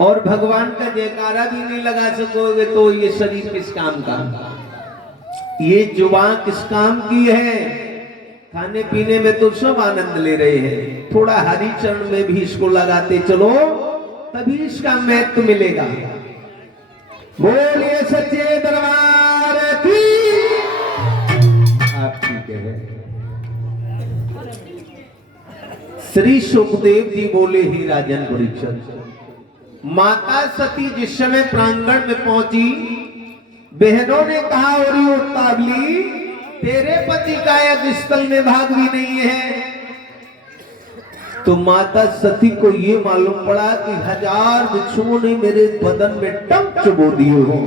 और भगवान का जयकारा भी नहीं लगा सकोगे तो ये शरीर किस काम का, ये जुबान किस काम की है। खाने पीने में तो सब आनंद ले रहे हैं, थोड़ा हरि चरण में भी इसको लगाते चलो तभी इसका महत्व मिलेगा। बोलिए सच्चे दरबार की। आप ठीक है। श्री सुखदेव जी बोले, ही राजन परीक्षित, माता सती जिस समय प्रांगण में पहुंची, बहनों ने कहा और तावली तेरे पति का एक स्थल में भाग भी नहीं है। तो माता सती को ये मालूम पड़ा कि 1000 बिच्छुओं ने मेरे बदन में टंक चुबो दिए हो।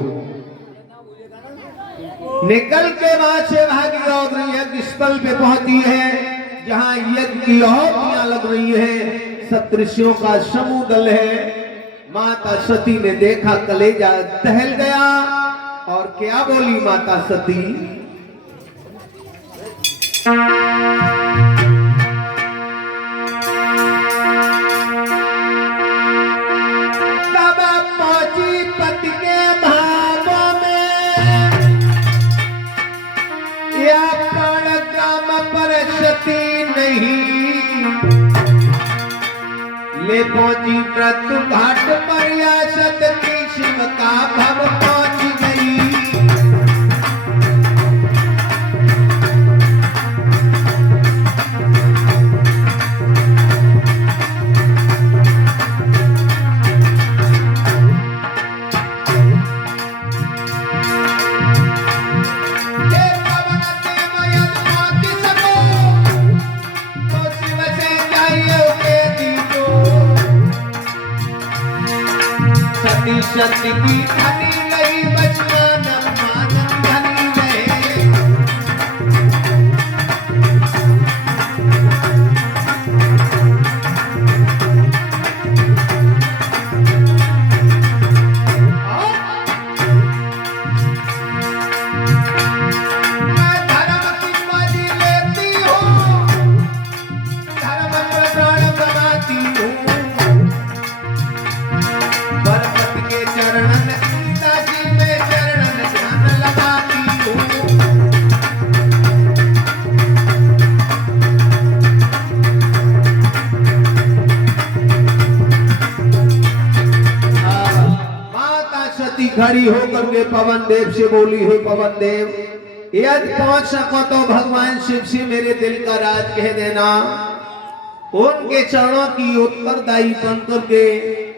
निकल के वहां से भागी और यज्ञ स्थल पे पहुंची है, जहां यज्ञ की आहुतियां लग रही है, सप्तऋषियों का समूह दल है। माता सती ने देखा, कलेजा दहल गया और क्या बोली माता सती, तब पहुंची पति के भागों में, या प्राण ग्राम पर सती नहीं, ले पहुंची व्रत घाट पर, या सती शिव का भव पहुंच गई। सती की धनी गई बचपन मानम धनी रहे। मैं धर्म की बाजी लेती हूँ, धर्म पर प्राण बनाती हूँ, चरणन सीता जी में चरणन ध्यान लगाती हूँ। माता सती खड़ी होकर के पवन देव से बोली, है पवन देव, यदि पहुंच सको तो भगवान शिव से मेरे दिल का राज कह देना। उनके चरणों की उत्तरदायी बन करके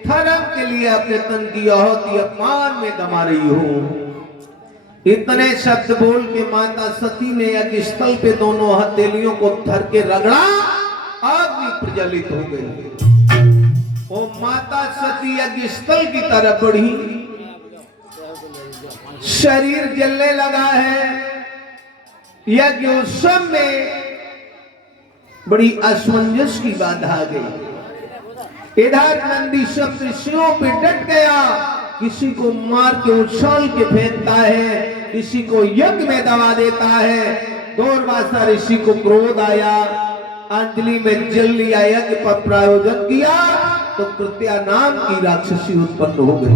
धर्म के लिए अपने तन की आहुति अपमान में गमा रही हो। इतने शब्द बोल के माता सती ने यज्ञ स्थल पे दोनों हथेलियों को धर के रगड़ा, आग भी प्रज्वलित हो गई। वो माता सती यज्ञ स्थल की तरफ बढ़ी, शरीर जलने लगा है। यज्ञ उत्सव में बड़ी असमंजस की बाधा आ गई। इधर नंदी सप्तऋषियों पे डट गया, किसी को मार के उछाल के फेंकता है, किसी को यज्ञ में दबा देता है। दूर्वासा ऋषि को क्रोध आया, अंजलि में जल लिया, यज्ञ पर प्रायोजन किया तो कृत्या नाम की राक्षसी उत्पन्न हो गई।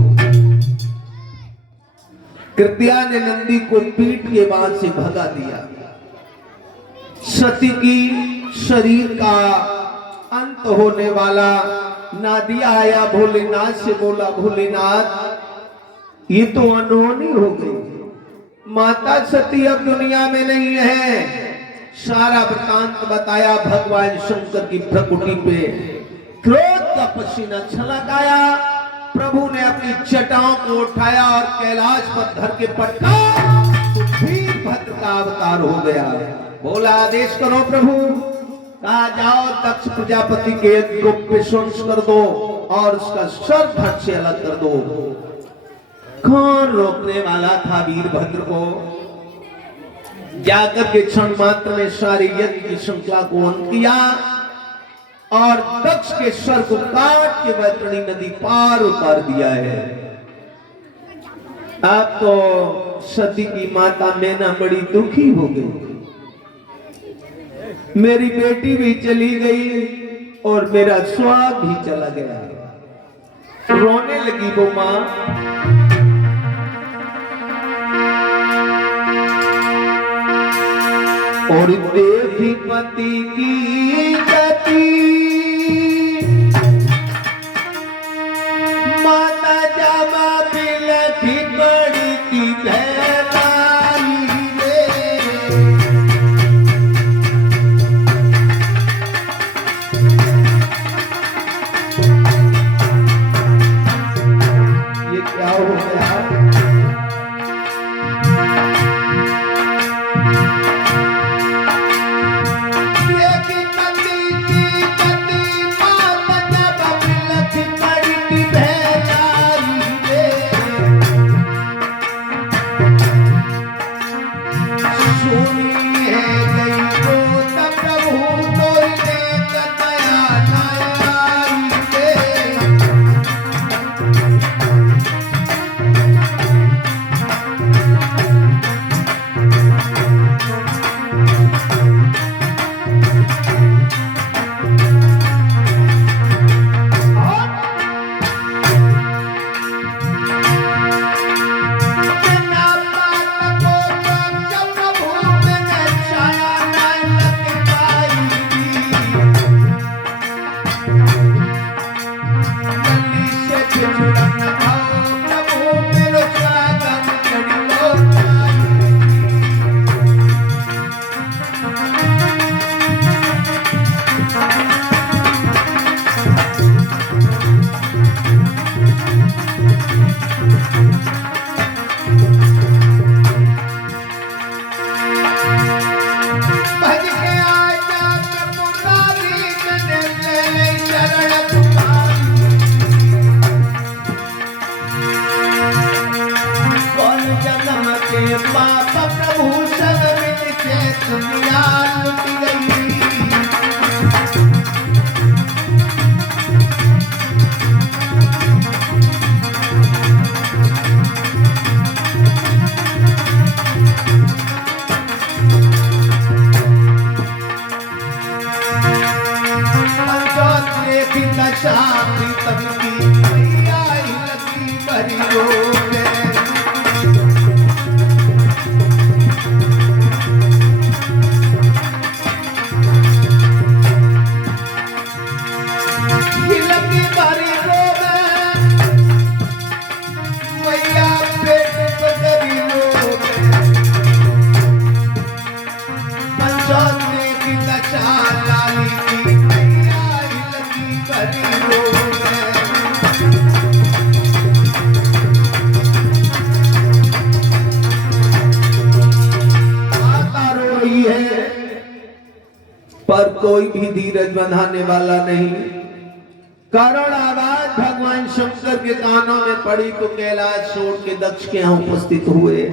कृत्या ने नंदी को पीठ के बाद से भगा दिया। सती की शरीर का अंत होने वाला। नादिया आया भोलेनाथ से, बोला भोलेनाथ ये तो अनहोनी हो गई, माता सती अब दुनिया में नहीं है। सारा वृतांत बताया। भगवान शंकर की भ्रकुटी पे क्रोध का पसीना छलक आया। प्रभु ने अपनी जटाओं को उठाया और कैलाश पर धर के पटका तो वीरभद्र का अवतार हो गया। बोला आदेश करो प्रभु। कहा जाओ दक्ष प्रजापति के यज्ञ को विध्वंस कर दो और उसका सर धड़ से अलग कर दो। कौन रोकने वाला था वीरभद्र को? जाकर के क्षण मात्र में सारी यज्ञ की श्रृंखला को अंत किया और दक्ष के सर को काट के वैतरणी नदी पार उतार दिया है। अब तो सती की माता मैना बड़ी दुखी हो गई। मेरी बेटी भी चली गई और मेरा स्वाग भी चला गया। रोने लगी वो मां। और देवी पति की गति माता जामा बिलखी बड़ी थी भैराई रे। ये क्या हो गया? पर कोई भी धीरज बंधाने वाला नहीं। करुण आवाज भगवान शंकर के कानों में पड़ी तो कैलाश छोड़ के दक्ष के यहाँ उपस्थित हुए।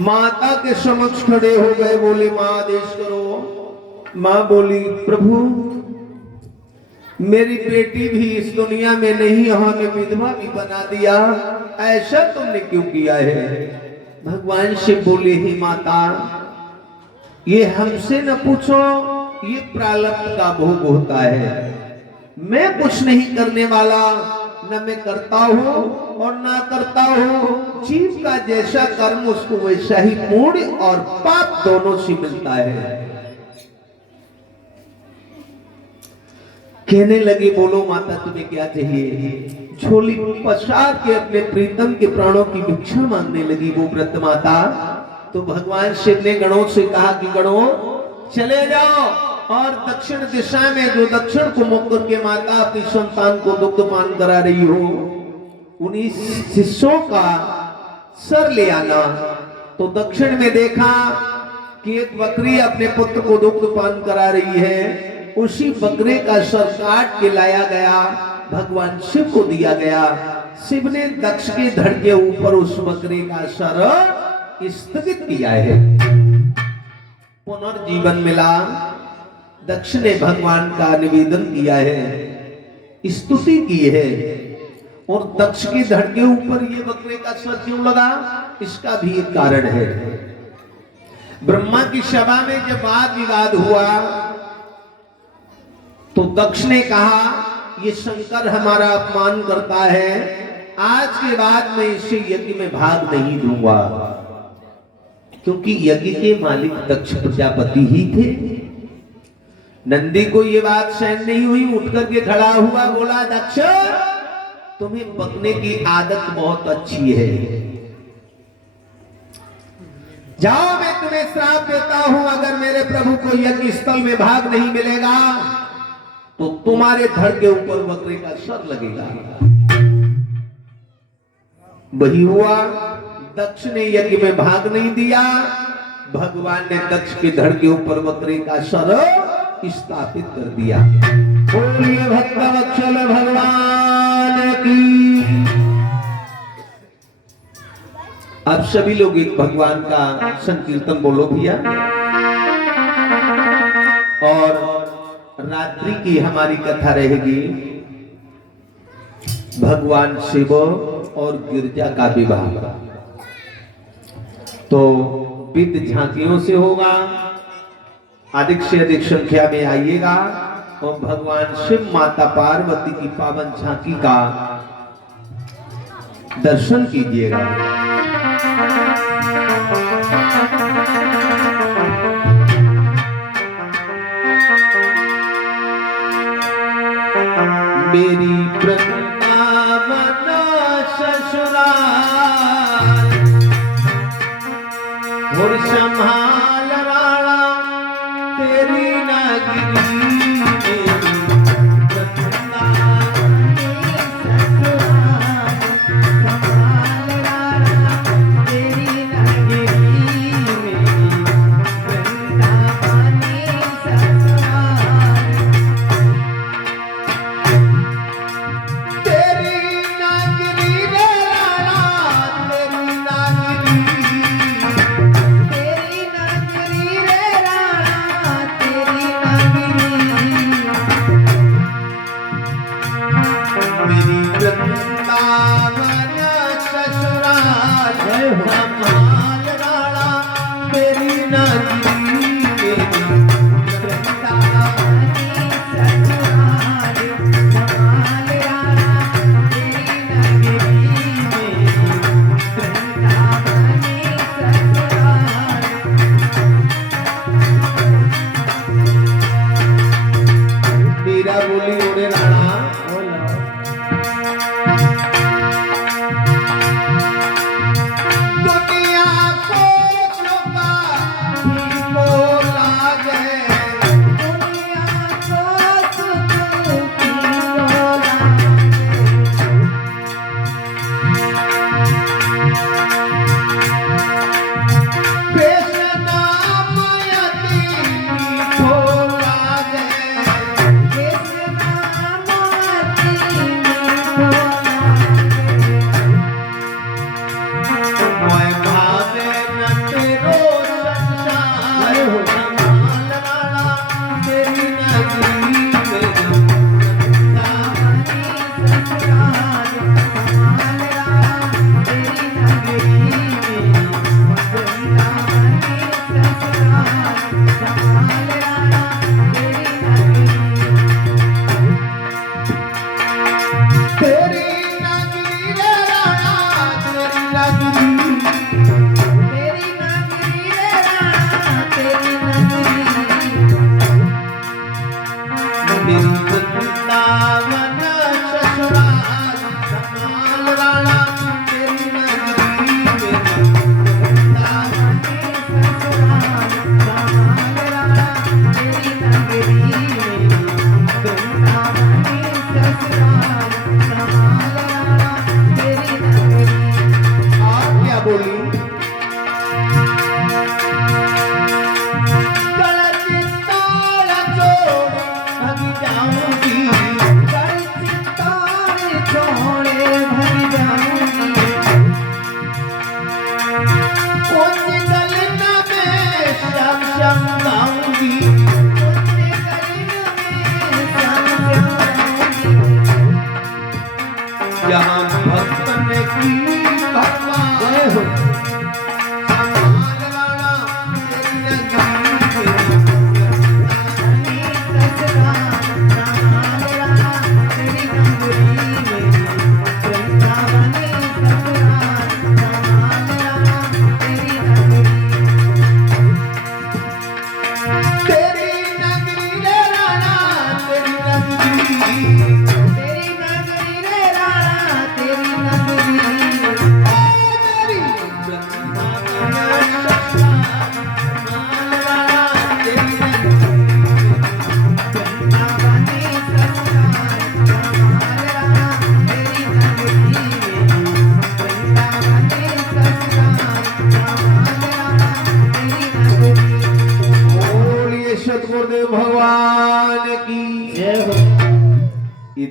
माता के समक्ष खड़े हो गए, बोले मां आदेश करो। मां बोली प्रभु मेरी बेटी भी इस दुनिया में नहीं, हमें विधवा भी बना दिया, ऐसा तुमने क्यों किया है? भगवान शिव बोले ही माता ये हमसे न पूछो, ये प्रारब्ध का भोग होता है। मैं कुछ नहीं करने वाला, न मैं करता हूं और ना करता हूं। जीव का जैसा कर्म उसको वैसा ही पुण्य और पाप दोनों से मिलता है। कहने लगे बोलो माता तुम्हें क्या चाहिए? झोली पसार के अपने प्रीतम के प्राणों की भिक्षा मांगने लगी वो वृद्ध माता। तो भगवान शिव ने गणों से कहा कि गणों चले जाओ और दक्षिण दिशा में जो दक्षिण को मुख करके माता अपनी संतान को दुग्ध पान करा रही हो, उन्हीं शिष्यों का सर ले आना। तो दक्षिण में देखा कि एक बकरी अपने पुत्र को दुग्ध पान करा रही है। उसी बकरे का सर काट के लाया गया, भगवान शिव को दिया गया। शिव ने दक्ष के धड़ के ऊपर उस बकरे का सर स्थगित किया है। पुनर्जीवन मिला। दक्ष ने भगवान का निवेदन किया है, स्तुति की है। और दक्ष के धड़ के ऊपर ये बकरे का सर क्यों लगा, इसका भी एक कारण है। ब्रह्मा की सभा में जब वाद विवाद हुआ तो दक्ष ने कहा ये शंकर हमारा अपमान करता है, आज के बाद मैं इसे यज्ञ में भाग नहीं दूंगा। क्योंकि यज्ञ के मालिक दक्ष प्रजापति ही थे। नंदी को ये बात सहन नहीं हुई, उठ करके खड़ा हुआ, बोला दक्ष तुम्हें बकने की आदत बहुत अच्छी है, जाओ मैं तुम्हें श्राप देता हूं, अगर मेरे प्रभु को यज्ञ स्थल में भाग नहीं मिलेगा तो तुम्हारे धड़ के ऊपर बकरे का सर लगेगा। वही हुआ, दक्ष ने यज्ञ में भाग नहीं दिया, भगवान ने दक्ष के धड़ के ऊपर बकरे का सर स्थापित कर दिया। बोलिए भक्तवत्सल भगवान की। अब सभी लोग एक भगवान का संकीर्तन बोलो भैया। और रात्रि की हमारी कथा रहेगी भगवान शिव और गिरजा का विवाह। तो विद झांकियों से होगा, अधिक से अधिक संख्या में आइएगा और भगवान शिव माता पार्वती की पावन झांकी का दर्शन कीजिएगा। मेरी वृंदावन ससुराल और संभाल राणा तेरी नागिनी।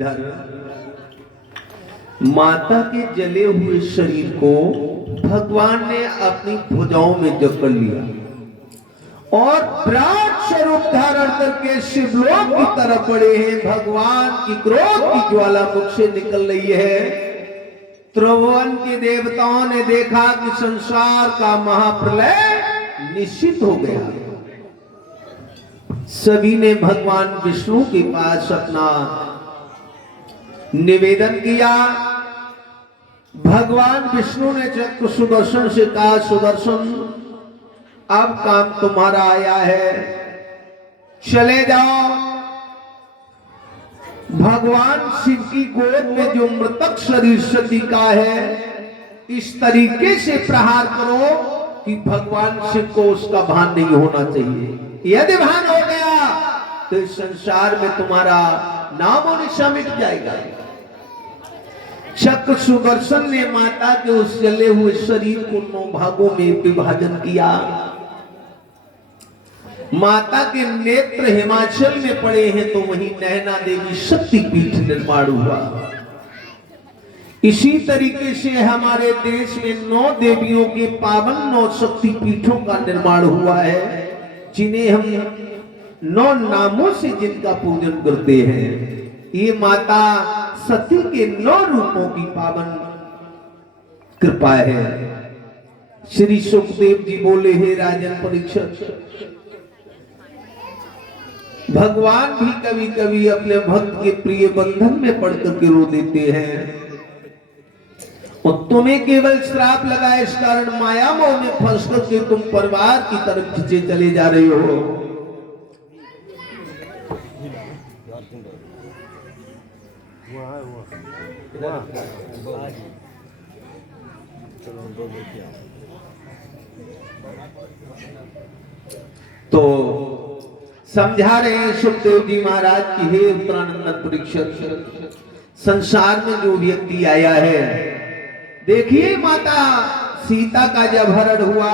इधर माता के जले हुए शरीर को भगवान ने अपनी भुजाओं में जकड़ लिया और प्राण स्वरूप धारण करके शिवलोक की तरफ बढ़े हैं। भगवान की क्रोध की ज्वाला मुख से निकल रही है। त्रिभुवन के देवताओं ने देखा कि संसार का महाप्रलय निश्चित हो गया। सभी ने भगवान विष्णु के पास अपना निवेदन किया। भगवान विष्णु ने चक्र सुदर्शन से कहा, सुदर्शन अब काम तुम्हारा आया है, चले जाओ। भगवान शिव की गोद में जो मृतक शरीर सती का है, इस तरीके से प्रहार करो कि भगवान शिव को उसका भान नहीं होना चाहिए। यदि भान हो गया तो इस संसार में तुम्हारा नाम और निशान मिट जाएगा। चक्र सुदर्शन ने माता के उस जले हुए शरीर को 9 भागों में विभाजन किया। माता के नेत्र हिमाचल में पड़े हैं तो वहीं नैना देवी शक्तिपीठ निर्माण हुआ। इसी तरीके से हमारे देश में 9 देवियों के पावन 9 शक्तिपीठों का निर्माण हुआ है, जिन्हें हम 9 नामों से जिनका पूजन करते हैं। ये माता सती के 9 रूपों की पावन कृपा है। श्री सुखदेव जी बोले, हे राजन परीक्षित, भगवान भी कभी कभी अपने भक्त के प्रिय बंधन में पड़ करके रो देते हैं और तुम्हें केवल श्राप लगा, इस कारण माया मोह में फंस करके तुम परिवार की तरफ खींचे चले जा रहे हो। तो समझा रहे हैं सुखदेव जी महाराज की, हे उत्तरानंद परीक्षित, संसार में जो व्यक्ति आया है, देखिए माता सीता का जब हरण हुआ,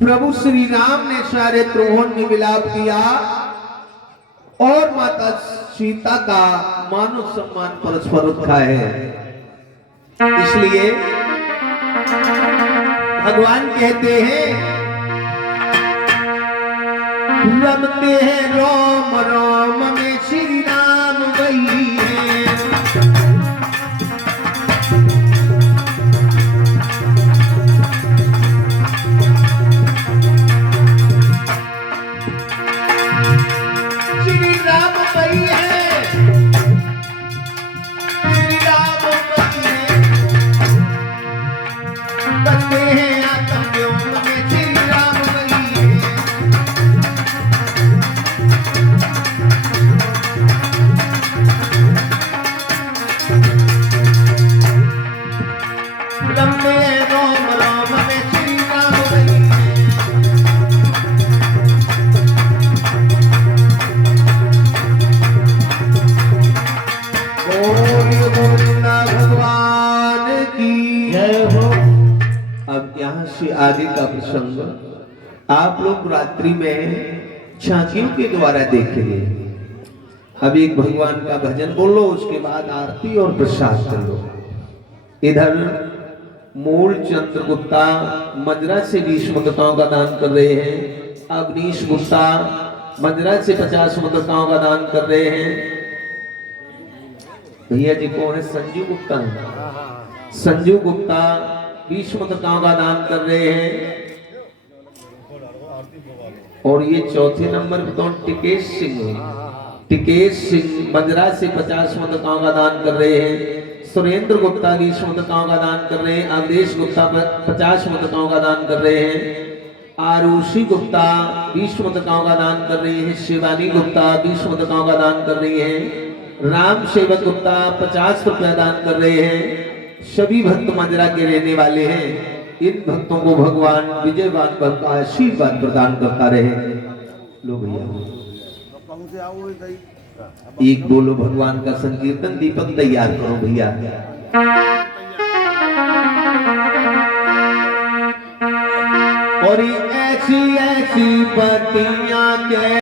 प्रभु श्री राम ने सारे त्रिभुवन में विलाप किया और माता सीता का मानो सम्मान परस्पर रखा है। इसलिए भगवान कहते हैं, रमते हैं रोम रोम में श्री राम वही है। श्री राम वही है, श्री राम वही है। बसते हैं आत्म व्योम में श्री राम वही है। आगे का प्रसंग आप लोग रात्रि में झांकियों के द्वारा देखेंगे। अब एक भगवान का भजन बोलो, उसके बाद आरती और प्रसाद कर लो। इधर मूल चंद्रगुप्ता मजरा से 20 मुद्रिकाओं का दान कर रहे हैं। अवनीश गुप्ता मजरा से 50 मुद्रिकाओं का दान कर रहे हैं। भैया जी कौन है? संजू गुप्ता। संजू गुप्ता 20 मुद्रिकाओं का दान कर रहे हैं। और ये चौथे नंबर पर तो टिकेश सिंह मजरा से 50 मुद्रिकाओं का दान कर रहे हैं। सुरेंद्र गुप्ता 20 मुद्रिकाओं का दान कर रहे हैं। अवधेश गुप्ता 50 मुद्रिकाओं का दान कर रहे हैं। आरुषि गुप्ता 20 मुद्रिकाओं का दान कर रही है। शिवानी गुप्ता 20 मुद्रिकाओं का दान कर रही है। राम सेवक गुप्ता 50 रुपया दान कर रहे हैं। सभी भक्त मजरा के रहने वाले हैं। इन भक्तों को भगवान विजयवान का आशीर्वाद प्रदान करता रहे। लो भैया एक बोलो भगवान का संकीर्तन। दीपक तैयार करो भैया। और ऐसी ऐसी बत्तियां